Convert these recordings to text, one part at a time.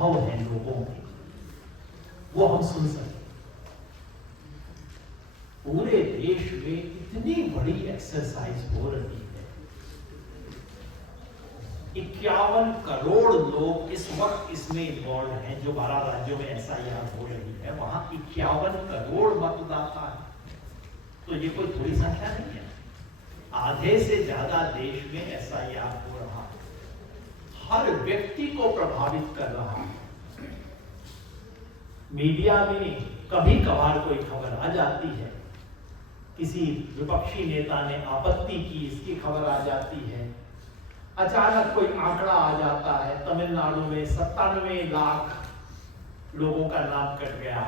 अनुभव है लोगों के, वो हम सुन सकें। पूरे देश में इतनी बड़ी एक्सरसाइज हो रही है, 51 करोड़ लोग इस वक्त इसमें इन्वॉल्व हैं। जो 12 राज्यों में SIR हो रही है, वहां 51 करोड़ मतदाता है। तो ये कोई थोड़ी संख्या नहीं है। आधे से ज्यादा देश में SIR हो रहा है, हर व्यक्ति को प्रभावित कर रहा है। मीडिया में कभी कभार कोई खबर आ जाती है, किसी विपक्षी नेता ने आपत्ति की, इसकी खबर आ जाती है। अचानक कोई आंकड़ा आ जाता है, तमिलनाडु में 97 लाख लोगों का नाम कट गया।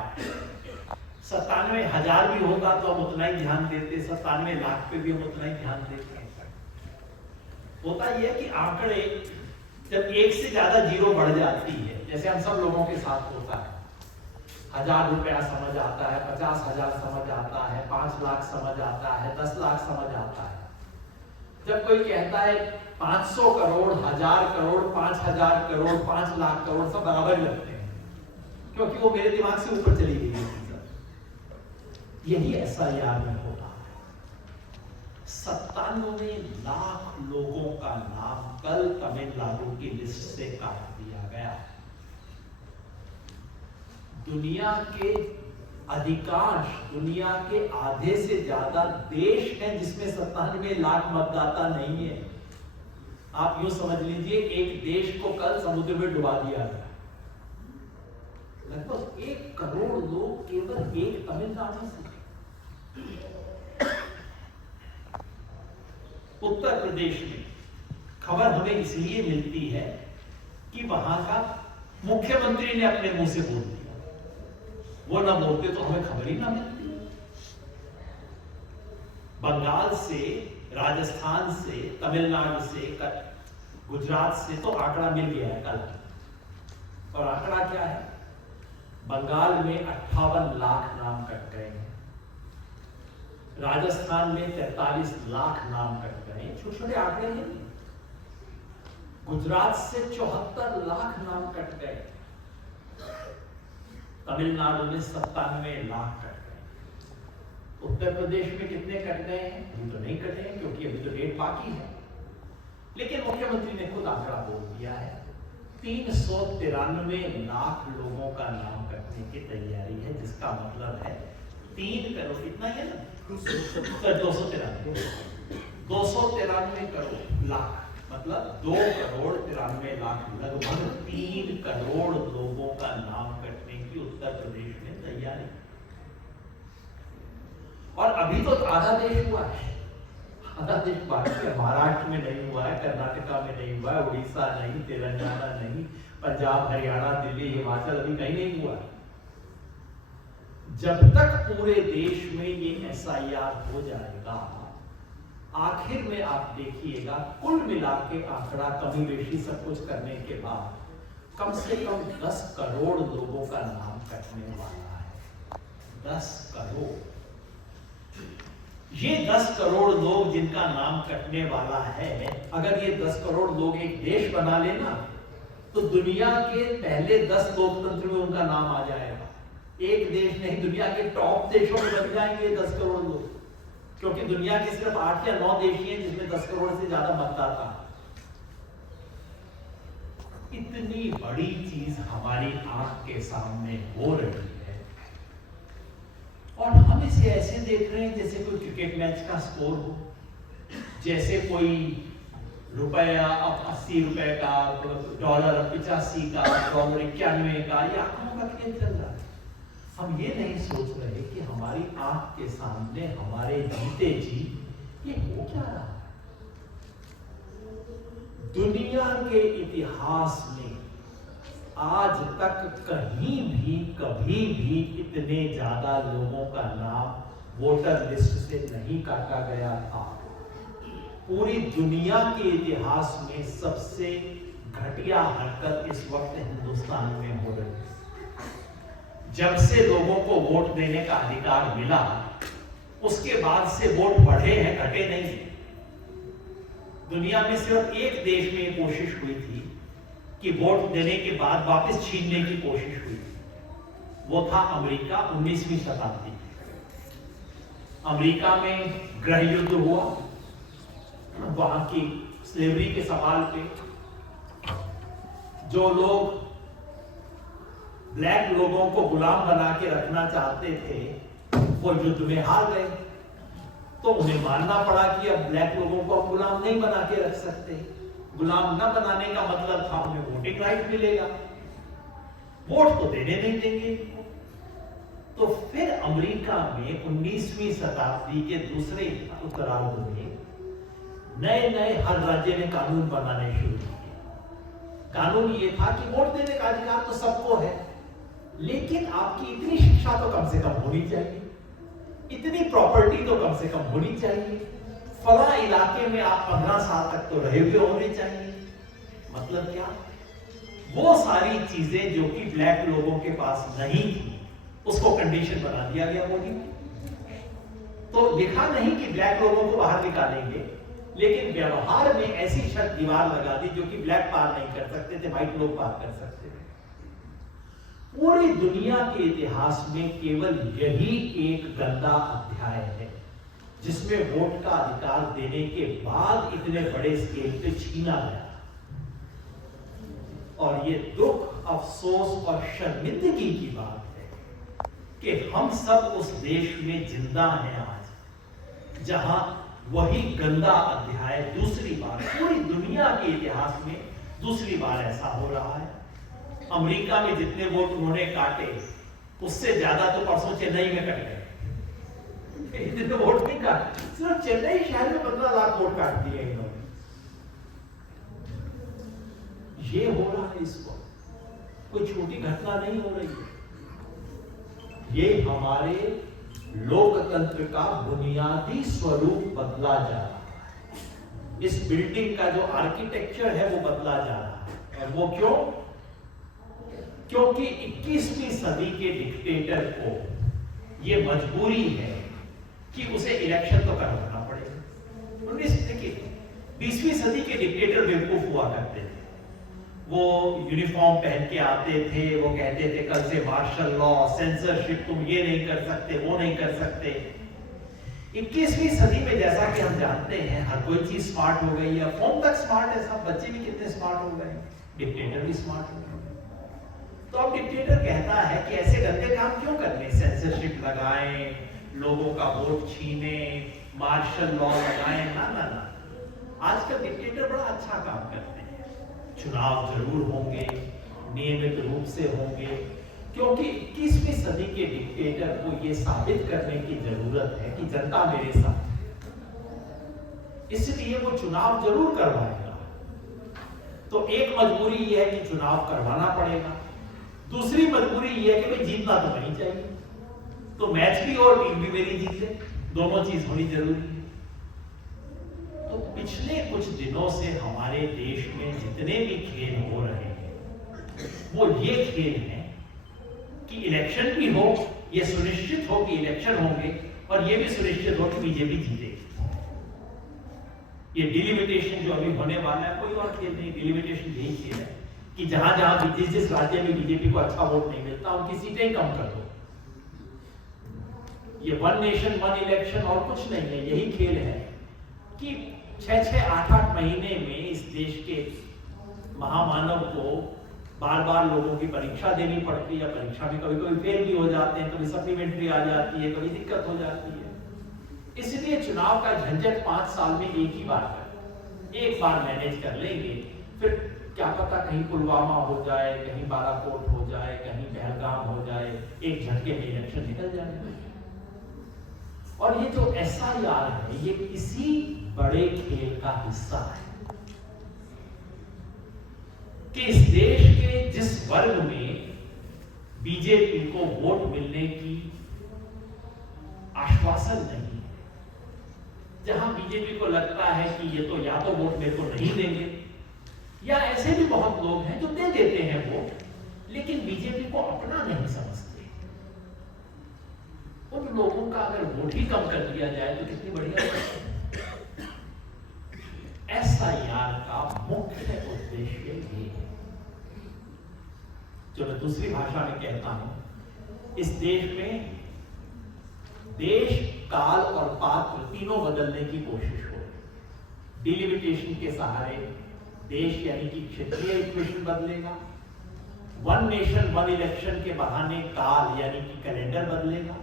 97,000 भी होगा तो हम उतना ही ध्यान देते, 97 लाख पे भी हम उतना ही ध्यान देते। होता यह कि आंकड़े जब एक से ज्यादा जीरो बढ़ जाती है, जैसे हम सब लोगों के साथ होता है, 1000 रुपया समझ आता है, 50,000 समझ आता है, 5 लाख समझ आता है, 10 लाख समझ आता है। जब कोई कहता है 500 करोड़, 1000 करोड़, 5000 करोड़, 5 लाख करोड़, सब बराबर लगते हैं, क्योंकि वो मेरे दिमाग से ऊपर चली गई है। यही SIR में होता है। 97 लाख लोगों का नाम कल तमिलनाडु की लिस्ट से काट दिया गया। दुनिया के अधिकांश, दुनिया के आधे से ज्यादा देश हैं जिसमें 97 लाख मतदाता नहीं है। आप यूं समझ लीजिए, एक देश को कल समुद्र में डुबा दिया गया। लगभग 1 करोड़ लोग केवल एक तमिलनाडु से। उत्तर प्रदेश में खबर हमें इसलिए मिलती है कि वहां का मुख्यमंत्री ने अपने मुंह से बोल दिया। वो ना बोलते तो हमें खबर ही ना मिलती। बंगाल से, राजस्थान से, तमिलनाडु से, गुजरात से तो आंकड़ा मिल गया है कल। और आंकड़ा क्या है? बंगाल में 58 लाख नाम कट गए हैं, राजस्थान में 43 लाख नाम कट गए। छोटे छोटे आंकड़े हैं। गुजरात से 74 लाख नाम कट गए, तमिलनाडु में 97 लाख कट गए। उत्तर प्रदेश में कितने कट गए हैं? अभी तो नहीं कटे हैं, क्योंकि अभी तो डेट बाकी है। लेकिन मुख्यमंत्री ने खुद आंकड़ा बोल दिया है, 393 लाख लोगों का नाम कटने की तैयारी है, जिसका मतलब है 3 करोड़, कितना है ना, 293 करोड़ लाख, मतलब 2 करोड़ 93 लाख, लगभग 3 करोड़ लोगों का नाम कटने की उत्तर प्रदेश में तैयारी। और अभी तो आधा देश हुआ है, आधा देश बाकी है। महाराष्ट्र में नहीं हुआ है, कर्नाटका में नहीं हुआ है, उड़ीसा नहीं, तेलंगाना नहीं, पंजाब, हरियाणा, दिल्ली, हिमाचल अभी कहीं नहीं हुआ है। जब तक पूरे देश में ये SIR हो जाएगा, आखिर में आप देखिएगा कुल मिला के आंकड़ा कमी बेशी सब कुछ करने के बाद कम से कम 10 करोड़ लोगों का नाम कटने वाला है। 10 करोड़। ये 10 करोड़ लोग जिनका नाम कटने वाला है, अगर ये 10 करोड़ लोग एक देश बना लेना, तो दुनिया के पहले 10 लोकतंत्र में उनका नाम आ जाएगा। एक देश नहीं, दुनिया के टॉप देशों में बन जाएंगे 10 करोड़ लोग, क्योंकि दुनिया के सिर्फ 8 या 9 देश ही हैं जिसमें 10 करोड़ से ज्यादा मतदाता। इतनी बड़ी चीज हमारी आंख के सामने हो रही है, और हम इसे ऐसे देख रहे हैं जैसे कोई क्रिकेट मैच का स्कोर हो, जैसे कोई रुपया अब 80 रुपए का, डॉलर 85 का, डॉलर 91 का, ये आंकड़ों का खेल चल रहा है। हम ये नहीं सोच रहे कि हमारी आंख के सामने हमारे जीते जी ये हो क्या रहा है। दुनिया के इतिहास में आज तक कहीं भी कभी भी इतने ज्यादा लोगों का नाम वोटर लिस्ट से नहीं काटा गया था। पूरी दुनिया के इतिहास में सबसे घटिया हरकत इस वक्त हिंदुस्तान में हो रही है। जब से लोगों को वोट देने का अधिकार मिला, उसके बाद से वोट बढ़े हैं, घटे नहीं। दुनिया में सिर्फ एक देश में कोशिश हुई थी कि वोट देने के बाद वापस छीनने की कोशिश हुई, वो था अमेरिका 19वीं शताब्दी। अमेरिका में गृह युद्ध हुआ, वहां की स्लेवरी के सवाल पे जो लोग ब्लैक लोगों को गुलाम बना के रखना चाहते थे वो युद्ध में हार गए, तो उन्हें मानना पड़ा कि अब ब्लैक लोगों को अब गुलाम नहीं बना के रख सकते। गुलाम न बनाने का मतलब था उन्हें वोटिंग राइट मिलेगा, वोट तो देने नहीं देंगे। तो फिर अमेरिका में 19वीं शताब्दी के दूसरे उत्तरार्ध में नए नए हर राज्य ने कानून बनाने शुरू किए। कानून ये था कि वोट देने का अधिकार तो सबको है, लेकिन आपकी इतनी शिक्षा तो कम से कम होनी चाहिए, इतनी प्रॉपर्टी तो कम से कम होनी चाहिए, फला इलाके में आप 15 साल तक तो रहे हुए होने चाहिए। मतलब क्या? वो सारी चीजें जो कि ब्लैक लोगों के पास नहीं थी उसको कंडीशन बना दिया गया मोदी ने। तो लिखा नहीं कि ब्लैक लोगों को बाहर निकालेंगे, लेकिन व्यवहार में ऐसी शर्त दीवार लगा दी जो कि ब्लैक पार नहीं कर सकते थे, व्हाइट लोग पार कर सकते थे। पूरी दुनिया के इतिहास में केवल यही एक गंदा अध्याय है जिसमें वोट का अधिकार देने के बाद इतने बड़े स्केल पे छीना गया। और ये दुख, अफसोस और शर्मिंदगी की बात है कि हम सब उस देश में जिंदा हैं आज जहां वही गंदा अध्याय दूसरी बार पूरी दुनिया के इतिहास में दूसरी बार ऐसा हो रहा है। अमेरिका में जितने वोट उन्होंने काटे उससे ज्यादा तो परसों चेन्नई में कट गए। इतने वोट नहीं काटे, सिर्फ चेन्नई शहर में 15 लाख वोट काट दिए इन्होंने। ये हो रहा है इस वक्त, कोई छोटी घटना नहीं हो रही है। ये हमारे लोकतंत्र का बुनियादी स्वरूप बदला जा रहा है। इस बिल्डिंग का जो आर्किटेक्चर है वो बदला जा रहा है। और वो क्यों? क्योंकि 21वीं सदी के डिक्टेटर को ये मजबूरी है कि उसे इलेक्शन तो करवाना पड़ेगा। 20वीं सदी के डिक्टेटर बेवकूफ हुआ करते थे। वो यूनिफॉर्म पहन के आते थे, वो कहते थे कल से मार्शल लॉ, सेंसरशिप, तुम ये नहीं कर सकते, वो नहीं कर सकते। 21वीं सदी में जैसा कि हम जानते हैं हर कोई चीज स्मार्ट हो गई है, फोन तक स्मार्ट है, सब बच्चे भी कितने स्मार्ट हो गए, डिक्टेटर भी स्मार्ट हो गए। तो अब डिक्टेटर कहता है कि ऐसे गंदे काम क्यों करने, सेंसरशिप लगाएं, लोगों का वोट छीने, मार्शल लॉ लगाएं। ना ना ना, आजकल डिक्टेटर बड़ा अच्छा काम करते हैं। चुनाव जरूर होंगे, नियमित रूप से होंगे, क्योंकि 21वीं सदी के डिक्टेटर को यह साबित करने की जरूरत है कि जनता मेरे साथ है, इसलिए वो चुनाव जरूर करवाएगा। तो एक मजबूरी यह है कि चुनाव करवाना पड़ेगा, दूसरी मजबूरी यह है कि भाई जीतना तो नहीं चाहिए, तो मैच भी और टीम भी मेरी जीते, दोनों चीज होनी जरूरी है। तो पिछले कुछ दिनों से हमारे देश में जितने भी खेल हो रहे हैं वो ये खेल हैं कि इलेक्शन भी हो, ये सुनिश्चित हो कि इलेक्शन होंगे, और ये भी सुनिश्चित हो कि बीजेपी जीतेगी। ये डिलिमिटेशन जो अभी होने वाला है कोई और खेल नहीं, डिलिमिटेशन यही खेल है कि जहां जहां जिस राज्य में बीजेपी को अच्छा वोट नहीं मिलता उनकी सीटें ही कम कर दो। ये 1 नेशन 1 इलेक्शन और कुछ नहीं है, यही खेल है कि 6-6, 8-8 महीने में इस देश के महामानव को बार बार लोगों की परीक्षा देनी पड़ती है। परीक्षा में कभी कभी फेल भी हो जाते हैं, कभी सप्लीमेंट्री आ जाती है, कभी दिक्कत हो जाती है। इसलिए चुनाव का झंझट 5 साल में एक ही बार कर, एक बार मैनेज कर लेंगे, फिर क्या पता कहीं पुलवामा हो जाए, कहीं बालाकोट हो जाए, कहीं पहलगाम हो जाए, एक झटके में इलेक्शन निकल जाए। और ये जो SIR है ये किसी बड़े खेल का हिस्सा है कि इस देश के जिस वर्ग में बीजेपी को वोट मिलने की आश्वासन नहीं है, जहां बीजेपी को लगता है कि ये तो या तो वोट मेरे को नहीं देंगे, या ऐसे भी बहुत लोग हैं जो दे देते हैं वोट लेकिन बीजेपी को अपना नहीं समझते, उन लोगों का अगर वोट ही कम कर दिया जाए तो कितनी बढ़िया बात है। SIR का मुख्य उद्देश्य ये है जो मैं दूसरी भाषा में कहता हूं, इस देश में देश, काल और पात्र तीनों बदलने की कोशिश हो। डिलिमिटेशन के सहारे देश यानी कि क्षेत्रीय इक्वेशन बदलेगा, वन नेशन वन इलेक्शन के बहाने काल यानी कि कैलेंडर बदलेगा,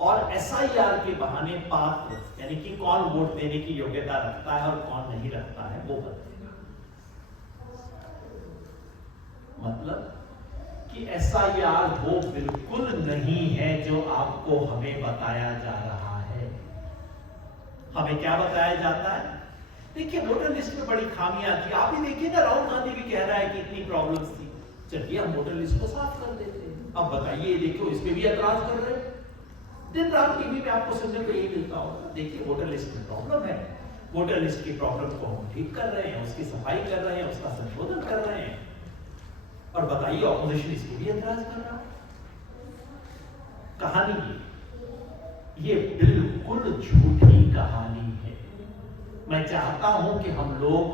और एसआईआर के बहाने पात्र यानी कि कौन वोट देने की योग्यता रखता है और कौन नहीं रखता है वो बदलेगा। मतलब कि एसआईआर वो बिल्कुल नहीं है जो आपको हमें बताया जा रहा है। हमें क्या बताया जाता है? देखिए, वोटर लिस्ट में बड़ी खामियां थी, आप ही देखिए ना, राहुल गांधी भी कह रहा है कि इतनी प्रॉब्लम्स थी, चलिए हम वोटर लिस्ट को साफ कर देते हैं। अब बताइए, देखो इसमें भी ऐतराज कर रहे हैं। दिन रात टीवी में आपको सुनने को यही मिलता होगा, देखिए वोटर लिस्ट में प्रॉब्लम है, वोटर लिस्ट की प्रॉब्लम को हम ठीक कर रहे हैं, उसकी सफाई कर रहे हैं, उसका संशोधन कर रहे हैं। और बताइए, ऑपोजिशन इसको भी ऐतराज कर रहा है। कहानी ये बिल्कुल झूठी कहानी है। मैं चाहता हूं कि हम लोग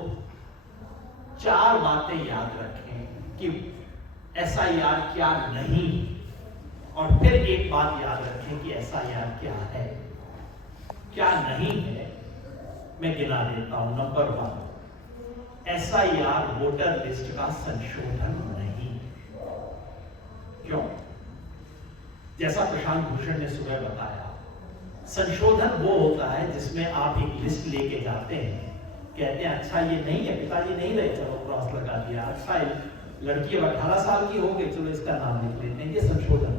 4 बातें याद रखें कि एसआईआर क्या नहीं, और फिर एक बात याद रखें कि एसआईआर क्या है, क्या नहीं है। मैं गिना देता हूं। नंबर 1, एसआईआर वोटर लिस्ट का संशोधन नहीं। क्यों? जैसा प्रशांत भूषण ने सुबह बताया, संशोधन वो होता है जिसमें आप एक लिस्ट लेके जाते हैं, कहते हैं अच्छा ये नहीं है, पिताजी नहीं रहे, चलो क्रॉस लगा दिया। अच्छा लड़की अब 18 साल की हो गई, चलो इसका नाम लिख लेते हैं। ये संशोधन,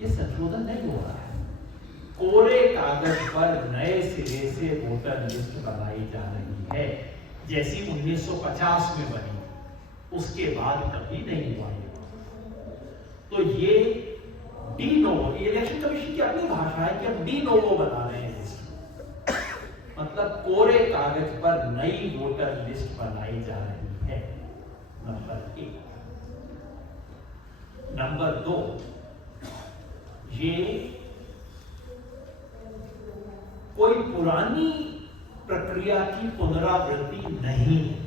ये संशोधन नहीं हो रहा है। कोरे कागज पर नए सिरे से वोटर लिस्ट बनाई जा रही है, जैसी 1950 में बनी, उसके बाद कभी नहीं हुआ। तो ये डी नोवो, इलेक्शन कमीशन की अपनी भाषा है कि हम डी नोवो बना रहे हैं लिस्ट, मतलब कोरे कागज पर नई वोटर लिस्ट बनाई जा रही है। नंबर 1। नंबर 2, ये कोई पुरानी प्रक्रिया की पुनरावृत्ति नहीं है।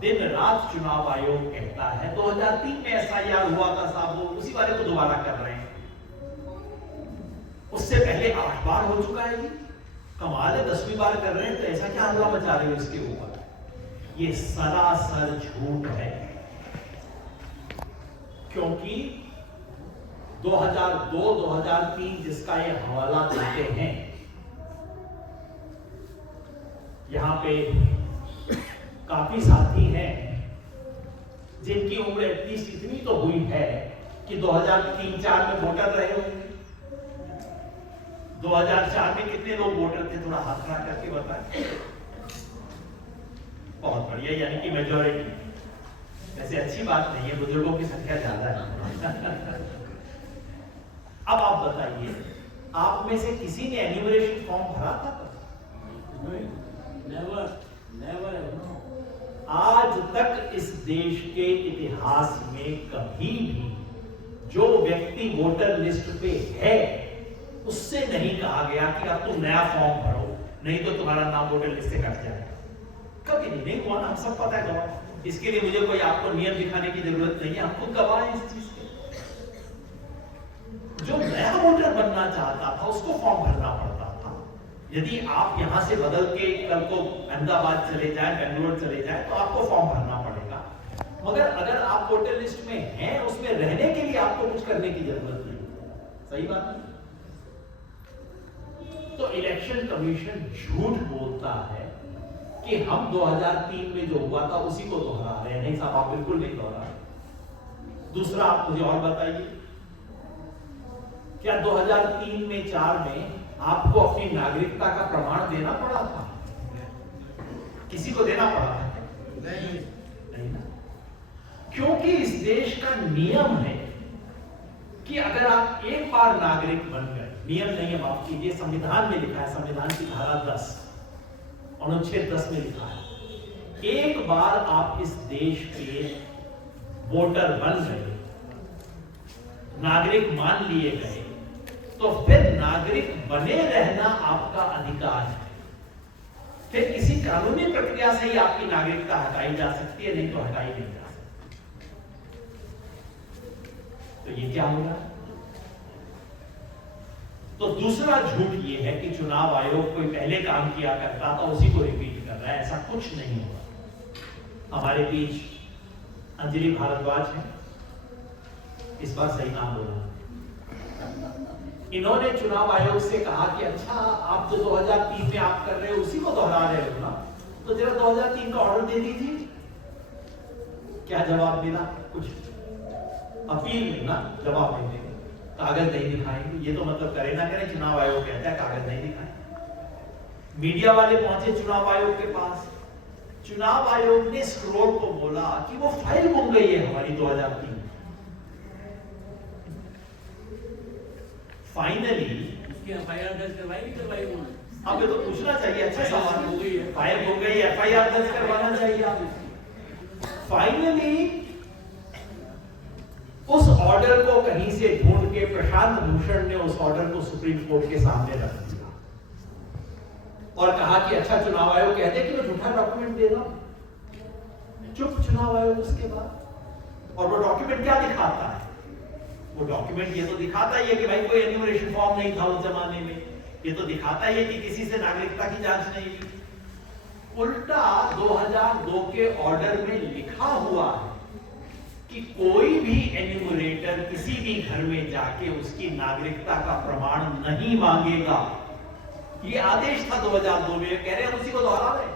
दिन रात चुनाव आयोग कहता है 2003 में एसआईआर हुआ था साहब, वो उसी वाले को दोबारा कर रहे हैं। उससे पहले 8 बार हो चुका है। जी कमाल है, 10वीं बार कर रहे हैं, तो ऐसा क्या हमला मचा रहे हो इसके ऊपर? ये सरासर झूठ है, क्योंकि 2002-2003 जिसका ये हवाला देते हैं, यहां पे काफी साथी हैं जिनकी उम्र एटलीस्ट इतनी तो हुई है कि 2003-4 में वोटर रहे होंगे। 2004 में कितने लोग वोटर थे? थोड़ा हाथ खड़ा करके बताएं। बहुत बढ़िया, यानी कि मेजॉरिटी। वैसे अच्छी बात नहीं है, बुजुर्गों की संख्या ज्यादा है। अब आप बताइए, आप में से किसी ने एन्यूमरेशन फॉर्म भरा था? नेवर। आज तक इस देश के इतिहास में कभी भी जो व्यक्ति वोटर लिस्ट पे है उससे नहीं कहा गया कि अब तुम नया फॉर्म भरो, नहीं तो तुम्हारा नाम वोटर लिस्ट से कट जाएगा। कभी नहीं हुआ ना, हम सब पता है गवाह। इसके लिए मुझे कोई आपको नियम दिखाने की जरूरत नहीं है, हम खुद गवाह हैं इस चीज के। जो नया वोटर बनना चाहता था उसको फॉर्म भरना पड़ता था। यदि आप यहां से बदल के कल को अहमदाबाद चले जाए, बेंगलोर चले जाए, तो आपको फॉर्म भरना पड़ेगा। मगर अगर आप वोटर लिस्ट में हैं, उसमें रहने के लिए आपको कुछ करने की जरूरत नहीं। सही बात है? तो इलेक्शन कमीशन झूठ बोलता है कि हम 2003 में जो हुआ था उसी को दोहरा रहे हैं। नहीं साहब, आप बिल्कुल नहीं दोहरा रहे। दूसरा, आप मुझे और बताइए, क्या 2003 में 4 में आपको अपनी नागरिकता का प्रमाण देना पड़ा था? किसी को देना पड़ा? नहीं ना। क्योंकि इस देश का नियम है कि अगर आप एक बार नागरिक बन गए, नियम नहीं है, माफ कीजिए, संविधान में लिखा है, संविधान की धारा 10 अनुच्छेद 10 में लिखा है, एक बार आप इस देश के वोटर बन गए, नागरिक मान लिए गए, तो फिर नागरिक बने रहना आपका अधिकार है। फिर किसी कानूनी प्रक्रिया से ही आपकी नागरिकता हटाई जा सकती है, नहीं तो हटाई नहीं जा सकती। तो ये क्या हो रहा है? तो दूसरा झूठ ये है कि चुनाव आयोग कोई पहले काम किया करता था उसी को रिपीट कर रहा है। ऐसा कुछ नहीं हुआ। हमारे बीच अंजलि भारद्वाज है, इस बार सही नाम बोला। इन्होंने चुनाव आयोग से कहा कि अच्छा आप जो 2003 में आप कर रहे हो उसी को दोहरा रहे हो ना, तो जरा 2003 का ऑर्डर दे दीजिए। क्या जवाब मिला? कुछ अपील में ना जवाब नहीं देंगे, कागज नहीं दिखाएंगे। ये तो मतलब करे ना करे, चुनाव आयोग कहता है कागज नहीं दिखाएंगे। मीडिया वाले पहुंचे चुनाव आयोग के पास, चुनाव आयोग ने स्क्रोल को बोला कि वो फाइल गुम गई है हमारी 2003। फाइनली उसकी एफआईआर दर्ज करवाई नहीं करवाई उन्होंने? अब ये तो पूछना चाहिए, अच्छा सवाल हो गई है। फाइल हो गई, एफआईआर दर्ज करवाना चाहिए आप। फाइनली उस ऑर्डर को कहीं से ढूंढ के प्रशांत भूषण ने उस ऑर्डर को सुप्रीम कोर्ट के सामने रख दिया और कहा कि अच्छा चुनाव आयोग कहते कि मैं झूठा डॉक्यूमेंट दे रहा हूं। चुप चुनाव आयोग उसके बाद। और वो डॉक्यूमेंट क्या दिखाता है? वो डॉक्यूमेंट ये तो दिखाता ही है कि भाई कोई एन्यूमरेशन फॉर्म नहीं था उस जमाने में। ये तो दिखाता ही है कि किसी से नागरिकता की जांच नहीं की। उल्टा 2002 के ऑर्डर में लिखा हुआ है कि कोई भी एन्यूमरेटर किसी भी घर में जाके उसकी नागरिकता का प्रमाण नहीं मांगेगा। ये आदेश था 2002 में, कह रहे हैं उसी को दोहरा रहे।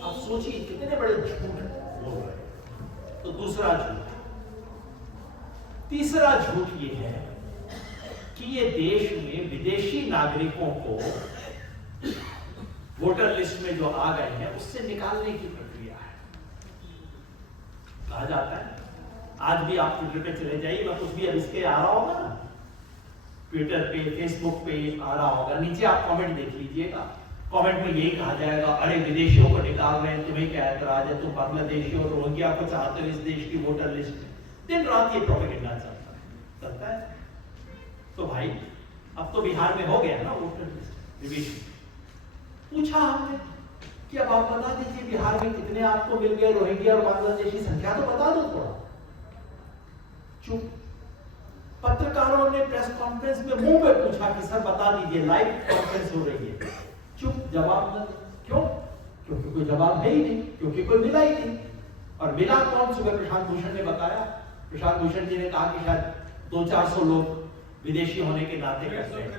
अब सोचिए कितने बड़े झूठ बोल रहे हैं। तो दूसरा झूठ। तीसरा झूठ ये है कि ये देश में विदेशी नागरिकों को वोटर लिस्ट में जो आ गए हैं उससे निकालने की प्रक्रिया है। कहा जाता है, आज भी आप ट्विटर पे चले जाइए, मैं कुछ भी अब इसके आ रहा होगा ना, ट्विटर पे फेसबुक पे आ रहा होगा, नीचे आप कमेंट देख लीजिएगा। कमेंट में यही कहा जाएगा, अरे विदेशियों को निकाल रहे हैं, तुम्हें क्या ऐतराज है, तुम बांग्लादेशी और रोहिंग्या को चाहते हो इस देश की वोटर लिस्ट में। दिन रात ये प्रोपेगेंडा चलता है। तो भाई अब तो बिहार में हो गया ना वोटर लिस्ट रिवीजन। पूछा हमने कि अब आप बता दीजिए बिहार में कितने आपको मिल गए रोहिंग्या और बांग्लादेशी, संख्या तो बता दो थोड़ा। चुप। पत्रकारों ने प्रेस कॉन्फ्रेंस में मुंह पे पूछा कि सर बता दीजिए, लाइव कॉन्फ्रेंस हो रही है। चुप, जवाब न। क्यों? क्योंकि कोई जवाब है ही नहीं, क्योंकि कोई मिला ही नहीं। और मिला कौन? सुबह प्रशांत भूषण ने बताया। प्रशांत भूषण जी ने कहा कि शायद 200-400 लोग विदेशी होने के नाते करते हैं।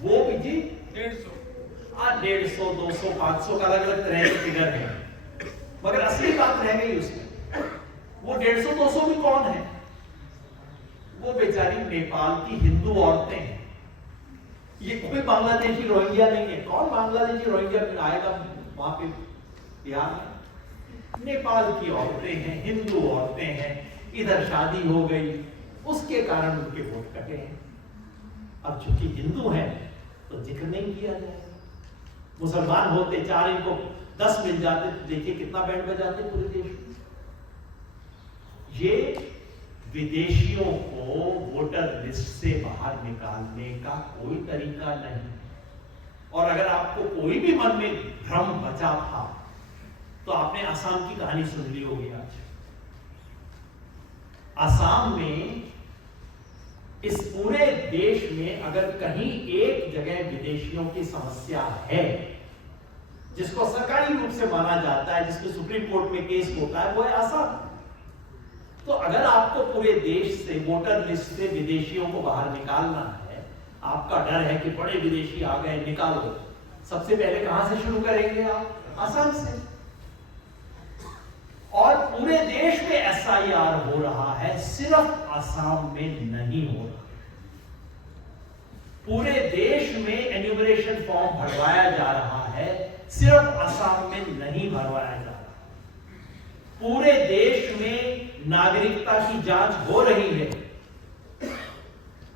वो भी जी 150, 200, 500 का अलग अलग तरह के फिगर है, मगर असली बात रह गई उसमें। वो 150-200 भी कौन है? वो बेचारी नेपाल की हिंदू औरतें हैं। ये कोई बांग्लादेशी रोहिंग्या नहीं है। कौन बांग्लादेशी रोहिंग्या आएगा वहां पे बिहार में? नेपाल की औरतें हैं, हिंदू औरतें हैं, इधर शादी हो गई, उसके कारण उनके वोट कटे हैं। अब चूंकि हिंदू हैं तो जिक्र नहीं किया जाएगा। मुसलमान होते 4, इनको 10 मिल जाते तो देखिए कितना बैंड बजाते पूरे देश में। ये विदेशियों को वोटर लिस्ट से बाहर निकालने का कोई तरीका नहीं। और अगर आपको कोई भी मन में भ्रम बचा था तो आपने असम की कहानी सुन ली होगी। आज असम में, इस पूरे देश में अगर कहीं एक जगह विदेशियों की समस्या है जिसको सरकारी रूप से माना जाता है, जिसको सुप्रीम कोर्ट में केस होता है, वो है असम। तो अगर आपको पूरे देश से वोटर लिस्ट से विदेशियों को बाहर निकालना है, आपका डर है कि बड़े विदेशी आ गए निकालो, सबसे पहले कहां से शुरू करेंगे आप? असम से। और पूरे देश में एसआईआर हो रहा है, सिर्फ असम में नहीं हो रहा। पूरे देश में एन्यूमरेशन फॉर्म भरवाया जा रहा है, सिर्फ असम में नहीं भरवाया जा रहा। पूरे देश में नागरिकता की जांच हो रही है।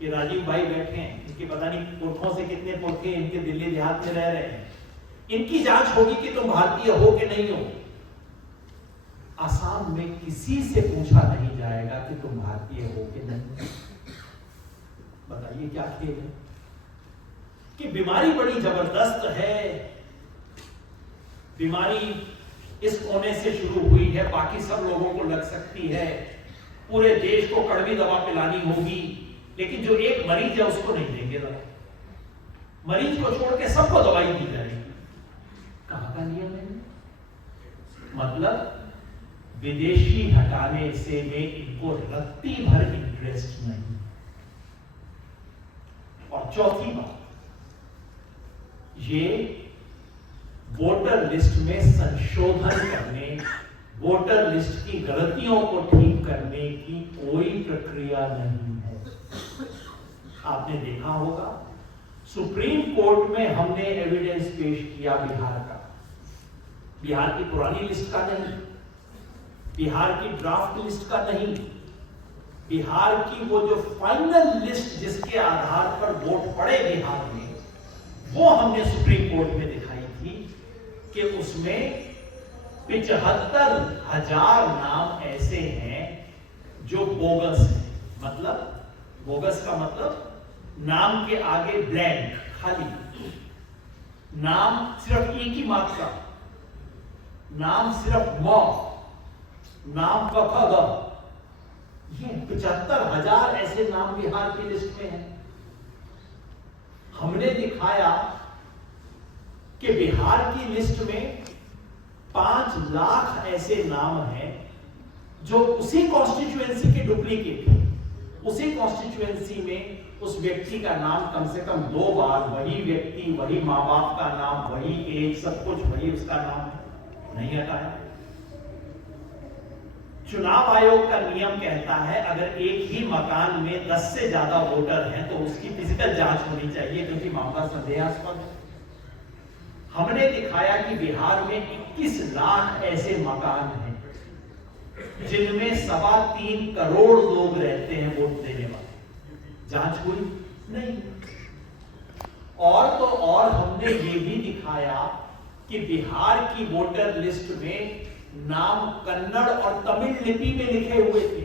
ये राजीव भाई बैठे हैं, इनके पता नहीं पुरखों से कितने पुरखे इनके दिल्ली देहात में रह रहे हैं। इनकी जांच होगी कि तुम भारतीय हो कि नहीं हो। असम में किसी से पूछा नहीं जाएगा कि तुम भारतीय हो कि नहीं। बताइए क्या खेल है? कि बीमारी बड़ी जबरदस्त है, बीमारी इस कोने से शुरू हुई है, बाकी सब लोगों को लग सकती है, पूरे देश को कड़वी दवा पिलानी होगी, लेकिन जो एक मरीज है उसको नहीं देंगे दवा। मरीज को छोड़ के सबको दवाई दी जाएगी। कहां का नियम है? मतलब विदेशी हटाने से में इनको रत्ती भर इंटरेस्ट नहीं। और चौथी बात, ये वोटर लिस्ट में संशोधन करने, वोटर लिस्ट की गलतियों को ठीक करने की कोई प्रक्रिया नहीं है। आपने देखा होगा सुप्रीम कोर्ट में हमने एविडेंस पेश किया बिहार का, बिहार की पुरानी लिस्ट का नहीं, बिहार की ड्राफ्ट लिस्ट का नहीं, बिहार की वो जो फाइनल लिस्ट जिसके आधार पर वोट पड़े बिहार में, वो हमने सुप्रीम कोर्ट में दिखाई थी कि उसमें 75,000 नाम ऐसे हैं जो बोगस हैं। मतलब बोगस का मतलब नाम के आगे ब्लैंक, खाली नाम, सिर्फ एक ही मात्रा, नाम सिर्फ म, नाम क ख ग, ये 75,000 ऐसे नाम बिहार की लिस्ट में हैं। हमने दिखाया कि बिहार की लिस्ट में 5 लाख ऐसे नाम हैं जो उसी कॉन्स्टिट्यूएंसी के डुप्लीकेट हैं। उसी कॉन्स्टिट्यूएंसी में उस व्यक्ति का नाम कम से कम 2 बार, वही व्यक्ति, वही माँ बाप का नाम, वही एज, सब कुछ वही उसका नाम नहीं हटाया। चुनाव आयोग का नियम कहता है अगर एक ही मकान में 10 से ज्यादा वोटर हैं तो उसकी फिजिकल जांच होनी चाहिए, क्योंकि मामला संदेहास्पद है। हमने दिखाया कि बिहार में 21 लाख ऐसे मकान हैं जिनमें 3.25 करोड़ लोग रहते हैं वोट देने वाले। जांच हुई नहीं। और तो और हमने ये भी दिखाया कि बिहार की वोटर लिस्ट में नाम कन्नड़ और तमिल लिपि में लिखे हुए थे।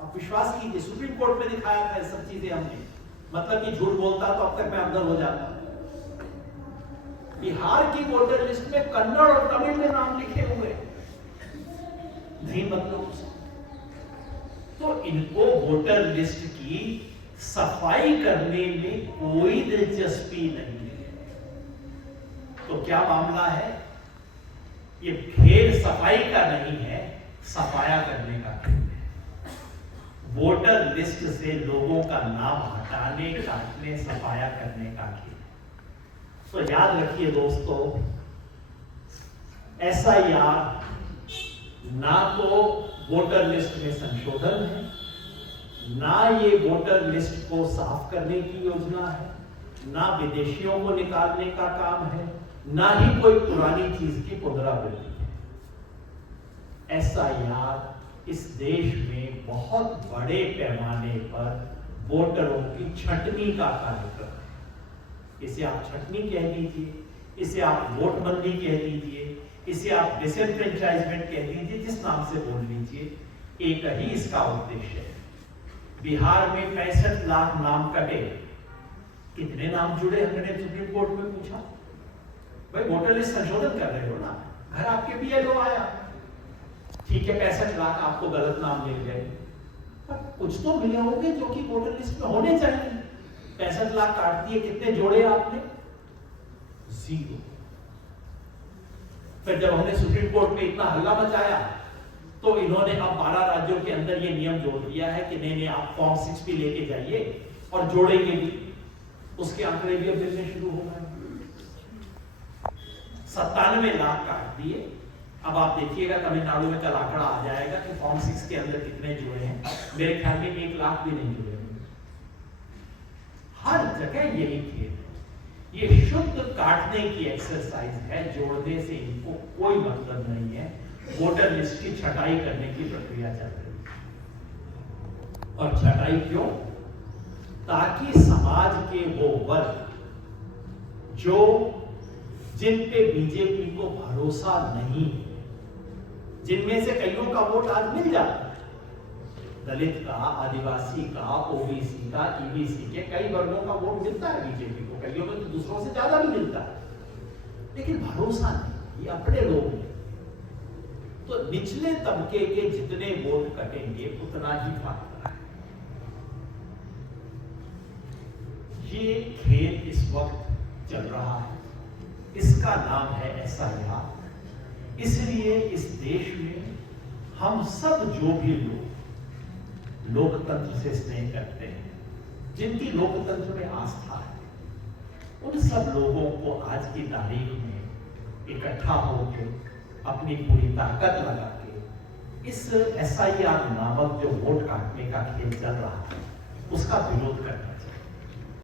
आप विश्वास कीजिए, सुप्रीम कोर्ट में दिखाया था सब चीजें हमने। मतलब कि झूठ बोलता तो अब तक मैं अंदर हो जाता। बिहार की वोटर लिस्ट में कन्नड़ और तमिल में नाम लिखे हुए नहीं, मतलब तो इनको वोटर लिस्ट की सफाई करने में कोई दिलचस्पी नहीं है। तो क्या मामला है? ये खेल सफाई का नहीं है, सफाया करने का खेल है। वोटर लिस्ट से लोगों का नाम हटाने, काटने, सफाया करने का खेल। तो याद रखिए दोस्तों, SIR ना तो वोटर लिस्ट में संशोधन है, ना ये वोटर लिस्ट को साफ करने की योजना है, ना विदेशियों को निकालने का काम है, ना ही कोई पुरानी चीज की पुनरावृत्ति है। SIR इस देश में बहुत बड़े पैमाने पर वोटरों की छंटनी का कार्यक्रम है। इसे आप छंटनी कह दीजिए, इसे आप वोटबंदी कह दीजिए, इसे आप डिसएनफ्रेंचाइजमेंट कह दीजिए, जिस नाम से बोल लीजिए, एक ही इसका उद्देश्य है। बिहार में 65 लाख नाम कटे, कितने नाम जुड़े? हमने सुप्रीम कोर्ट में पूछा। भाई वोटर लिस्ट संशोधन कर रहे हो ना, घर आपके BLO आया, ठीक है 65 लाख आपको गलत नाम मिल गए, पर कुछ तो मिले होंगे जो कि वोटर लिस्ट में होने चाहिए। 65 लाख काट दिए, कितने जोड़े आपने? 0। फिर जब हमने सुप्रीम कोर्ट में इतना हल्ला मचाया तो इन्होंने अब 12 राज्यों के अंदर ये नियम जोड़ दिया है कि नहीं आप फॉर्म 6 भी लेके जाइए और जोड़ेंगे भी। उसके आंकड़े भी अब मिलने शुरू हो गए। 97 लाख काट दिए। अब आप देखिएगा तमिलनाडु में कल आंकड़ा आ जाएगा कि फॉर्म 6 के अंदर कितने जुड़े हैं। मेरे ख्याल में 1 लाख भी नहीं जुड़े होंगे। हर जगह यही खेल है। ये शुद्ध काटने की एक्सरसाइज है, जोड़ने से इनको कोई मतलब नहीं है। वोटर लिस्ट की छटाई करने की प्रक्रिया चल रही है। और छटाई क्यों? ताकि समाज के वो वर्ग जो जिन पे बीजेपी को भरोसा नहीं, जिनमें से कईयों का वोट आज मिल जाता है, दलित का, आदिवासी का, ओबीसी का, ईबीसी के कई वर्गों का वोट मिलता है बीजेपी को, कईयों में तो दूसरों से ज्यादा भी मिलता है, लेकिन भरोसा नहीं, ये अपने लोग हैं। तो निचले तबके के जितने वोट कटेंगे उतना ही फायदा है। ये खेल इस वक्त चल रहा है, इसका नाम है SIR। इसलिए इस देश में हम सब जो भी लोग लोकतंत्र से स्नेह करते हैं, जिनकी लोकतंत्र में आस्था है, उन सब लोगों को आज की तारीख में इकट्ठा होकर अपनी पूरी ताकत लगा के इस SIR नामक जो वोट काटने का खेल चल रहा है उसका विरोध करना